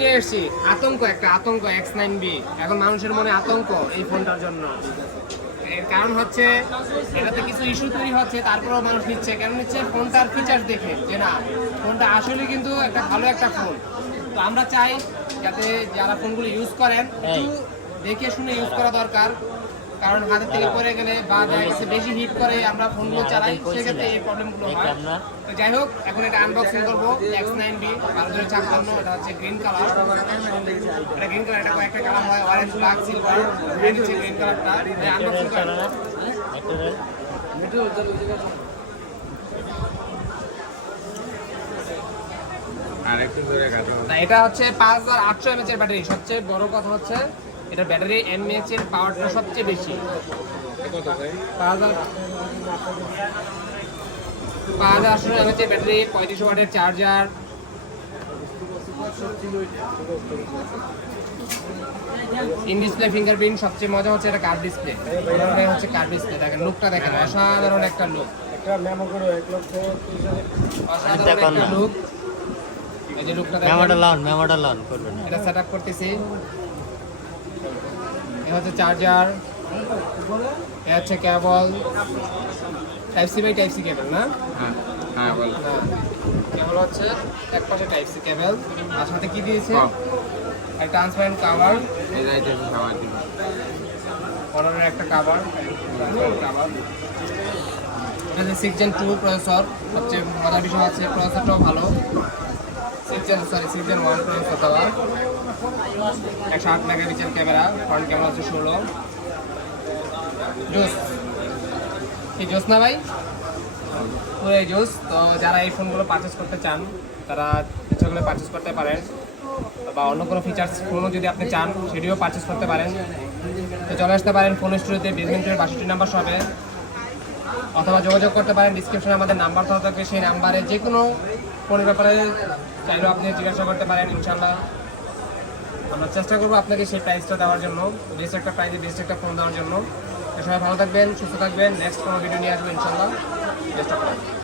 নিয়ে এসেছি। আতঙ্ক একটা আতঙ্ক এক্স নাইন বি এখন মানুষের মনে আতঙ্ক এই ফোনটার জন্য। এর কারণ হচ্ছে এটাতে কিছু ইস্যু তৈরি হচ্ছে তারপরেও মানুষ নিচ্ছে। কেন নিচ্ছে? ফোনটার ফিচার দেখে যে না ফোনটা আসলে কিন্তু একটা ভালো একটা ফোন তো আমরা চাই যাতে যারা ফোনগুলো ইউজ করেন একটু দেখে শুনে ইউজ করা দরকার। কারণ হাতের থেকে পড়ে গেলে বা দেখা গেছে বেশি হিট করে আমরা ফোনগুলো চালাই সেক্ষেত্রে এই প্রবলেমগুলো হয়। তো যাই হোক এখন এটা আনবক্সিং করব। এক্স নাইন বি বারো ছাপ্পান্ন এটা হচ্ছে গ্রিন কালার এটা গ্রিন কালার এটা কয়েকটা কালার হয় অরেঞ্জ ব্ল্যাক সিলভার হচ্ছে গ্রিন কালারটা আনবক্সিং করে এটা হচ্ছে পাঁচ হাজার আটশো এমএচ এর ব্যাটারি সবচেয়ে বড় কথা হচ্ছে এটা ব্যাটারি এমএচ এর পাওয়ারটা সবচেয়ে বেশি। কত ভাই? পাঁচ হাজার পাঁচ হাজার আটশো ব্যাটারি পঁয়ত্রিশ ওয়াটের চার্জার। ইন ডিসপ্লে ফিঙ্গারপ্রিন্ট সবচেয়ে মজা হচ্ছে এটা কার্ভ ডিসপ্লে হচ্ছে কার্ভ ডিসপ্লে দেখেন লুকটা দেখেন অসাধারণ একটা লুক করো অসাধারণ একটা লুক এই যে লুকটা দেখেন। মেমোটা লন মেমোটা লন করবেন। এটা সেট আপ করতেছি। হচ্ছে চার্জার এ হচ্ছে cable type C by type C cable না? হ্যাঁ হ্যাঁ বল। কেবল হচ্ছে এক পাশে টাইপ সি কেবল আর সাথে কি দিয়েছে? হ্যাঁ। একটা ট্রান্সপারেন্ট কাভার অনারের একটা কাভার কাভার এটা সিক্স জেন টু প্রসেসর সবচেয়ে মজার বিষয় হচ্ছে প্রসেসরটাও ভালো। Six gen sorry six gen one processor দেওয়া একশো আট মেগাপিক্সেল ক্যামেরা ফ্রন্ট ক্যামেরা হচ্ছে ষোলো। জোস। এই জোস না ভাই? পুরো জোস। তো যারা এই ফোনগুলো পারচেস করতে চান, তারা ইচ্ছা পারচেস করতে পারেন। বা অন্য কোনো ফিচার্স ফোনও যদি আপনি চান, সেটিও পারচেস করতে পারেন। তো চলে আসতে পারেন ফোন স্টুডিওতে বেসমেন্টের বাষট্টি নাম্বার শপে অথবা যোগাযোগ করতে পারেন ডিসক্রিপশনে আমাদের নাম্বার দেওয়া থাকবে সেই নাম্বারে যে কোনো ফোনের ব্যাপারে চাইলেও আপনি জিজ্ঞাসা করতে পারেন ইনশাল্লাহ আমরা চেষ্টা করব আপনাকে সেই প্রাইসটা দেওয়ার জন্য বেস্ট একটা প্রাইজে বেস্ট একটা ফোন দেওয়ার জন্য। সবাই ভালো থাকবেন, সুস্থ থাকবেন। নেক্সট কোনো ভিডিও নিয়ে আসব ইনশাল্লাহ বেস্ট অফ